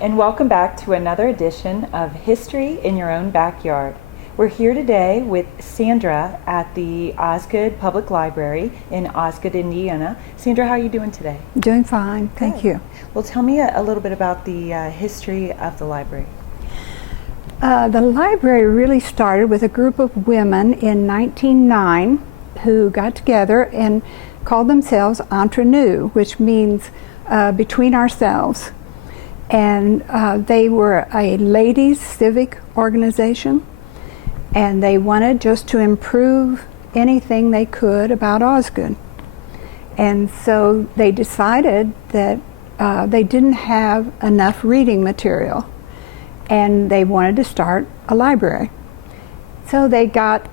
and welcome back to another edition of History in Your Own Backyard. We're here today with Sandra at the Osgood Public Library in Osgood, Indiana. Sandra, how are you doing today? Doing fine, thank you. Well, tell me a little bit about the history of the library. The library really started with a group of women in 1909 who got together and called themselves Entre Nous, which means between ourselves. And they were a ladies' civic organization, and they wanted just to improve anything they could about Osgood. And so they decided that they didn't have enough reading material, and they wanted to start a library. So they got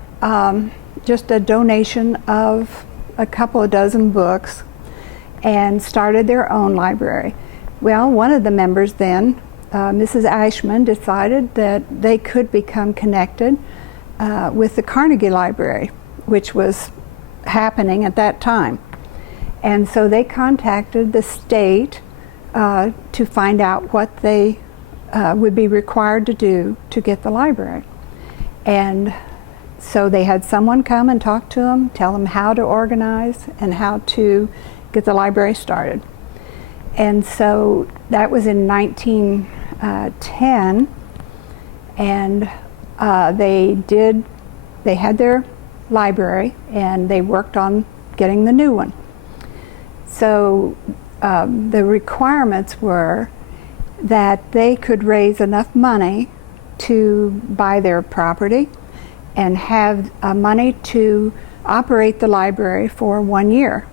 just a donation of a couple of dozen books and started their own library. Well, one of the members then, Mrs. Ashman, decided that they could become connected with the Carnegie Library, which was happening at that time. And so they contacted the state to find out what they would be required to do to get the library. And so they had someone come and talk to them, tell them how to organize and how to get the library started. And so that was in 1910, and they had their library and they worked on getting the new one. So the requirements were that they could raise enough money to buy their property and have money to operate the library for 1 year.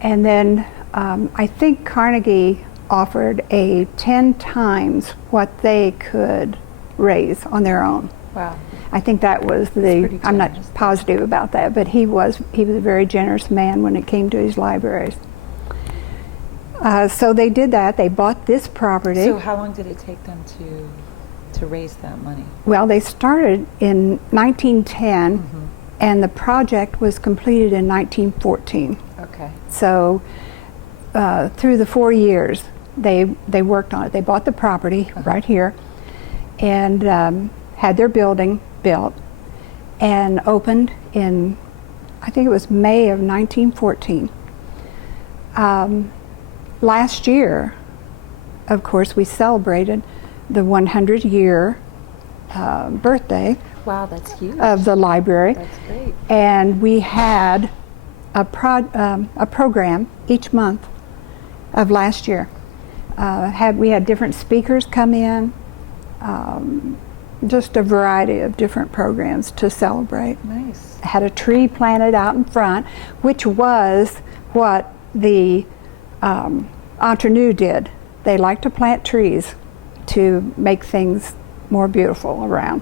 And then I think Carnegie offered 10 times what they could raise on their own. Wow. I think that was I'm not positive about that, but he was a very generous man when it came to his libraries. So they did that. They bought this property. So how long did it take them to raise that money? Well, they started in 1910, and the project was completed in 1914. Okay. So through the 4 years, they worked on it. They bought the property right here and had their building built and opened in, I think it was May of 1914. Last year, of course, we celebrated the 100-year birthday. Wow, that's huge. Of the library. That's great. And we had a program each month of last year. We had different speakers come in, just a variety of different programs to celebrate. Nice. Had a tree planted out in front, which was what the Entre Nous did. They like to plant trees to make things more beautiful around.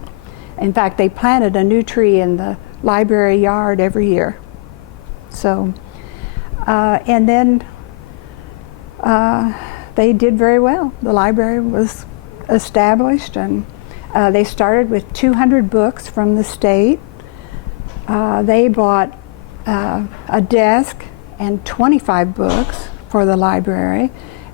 In fact, they planted a new tree in the library yard every year. So, and then they did very well. The library was established, and they started with 200 books from the state. They bought a desk and 25 books for the library,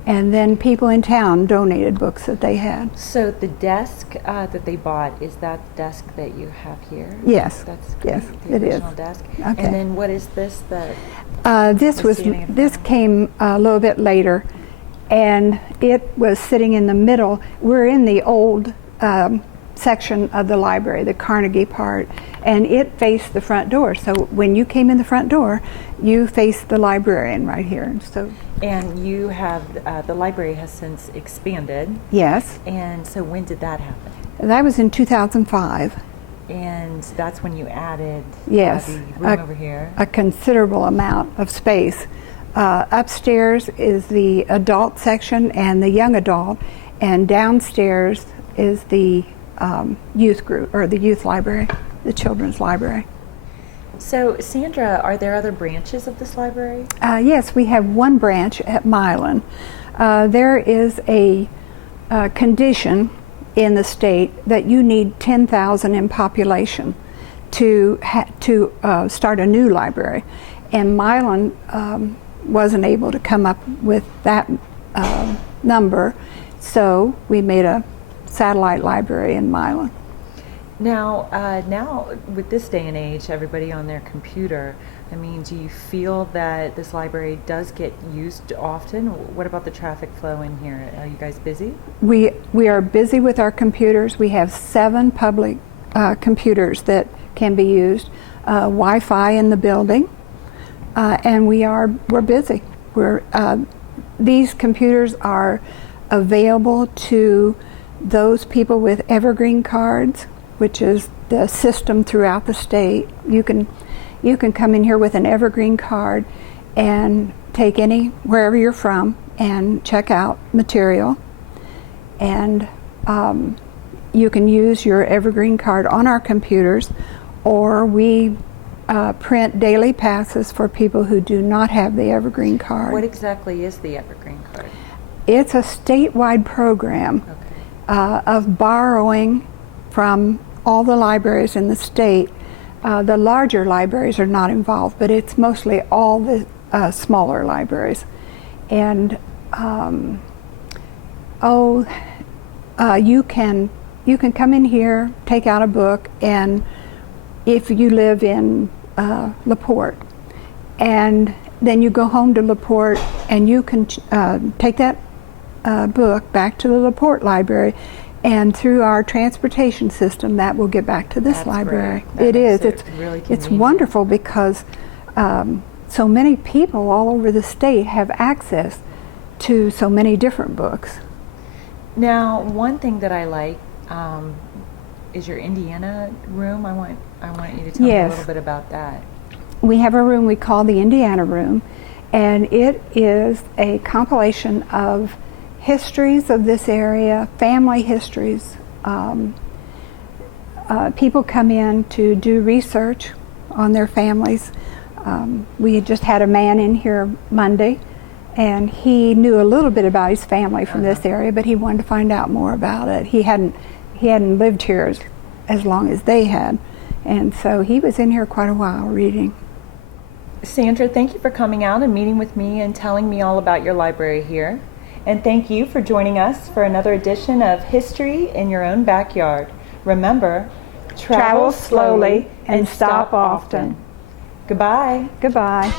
and then people in town donated books that they had. So the desk that they bought, is that the desk that you have here? Yes. That's great. Yes, the it is. original desk. Okay. And then what is this that? This came a little bit later, and it was sitting in the middle. We're in the old section of the library, the Carnegie part, and it faced the front door. So when you came in the front door, you faced the librarian right here. And you have, the library has since expanded. Yes. And so when did that happen? That was in 2005. And that's when you added Yes, the room over here. A considerable amount of space. Upstairs is the adult section and the young adult, and downstairs is the youth group, or the youth library, the children's library. So, Sandra, are there other branches of this library? Yes, we have one branch at Milan. There is a condition in the state that you need 10,000 in population to start a new library, and Milan wasn't able to come up with that number, So we made a satellite library in Milan. Now with this day and age, everybody on their computer, I mean, do you feel that this library does get used often? What about the traffic flow in here? Are you guys busy? We are busy with our computers. We have 7 public computers that can be used, Wi-Fi in the building, and we're busy. These computers are available to those people with evergreen cards, which is the system throughout the state. You can come in here with an evergreen card and take wherever you're from and check out material, and you can use your evergreen card on our computers, or we print daily passes for people who do not have the evergreen card. What exactly is the evergreen card? It's a statewide program of borrowing from all the libraries in the state. The larger libraries are not involved, but it's mostly all the smaller libraries. And you can come in here, take out a book, and if you live in LaPorte, and then you go home to LaPorte, and you can take that book back to the LaPorte library, and through our transportation system, that will get back to this library. It is. It's really it's wonderful because so many people all over the state have access to so many different books. Now, one thing that I like is your Indiana room. I want you to tell me a little bit about that. We have a room we call the Indiana room, and it is a compilation of histories of this area, family histories. People come in to do research on their families. We had just had a man in here Monday, and he knew a little bit about his family from this area, but he wanted to find out more about it. He hadn't lived here as long as they had, and so he was in here quite a while reading. Sandra, thank you for coming out and meeting with me and telling me all about your library here. And thank you for joining us for another edition of History in Your Own Backyard. Remember, travel slowly and stop often. Goodbye. Goodbye.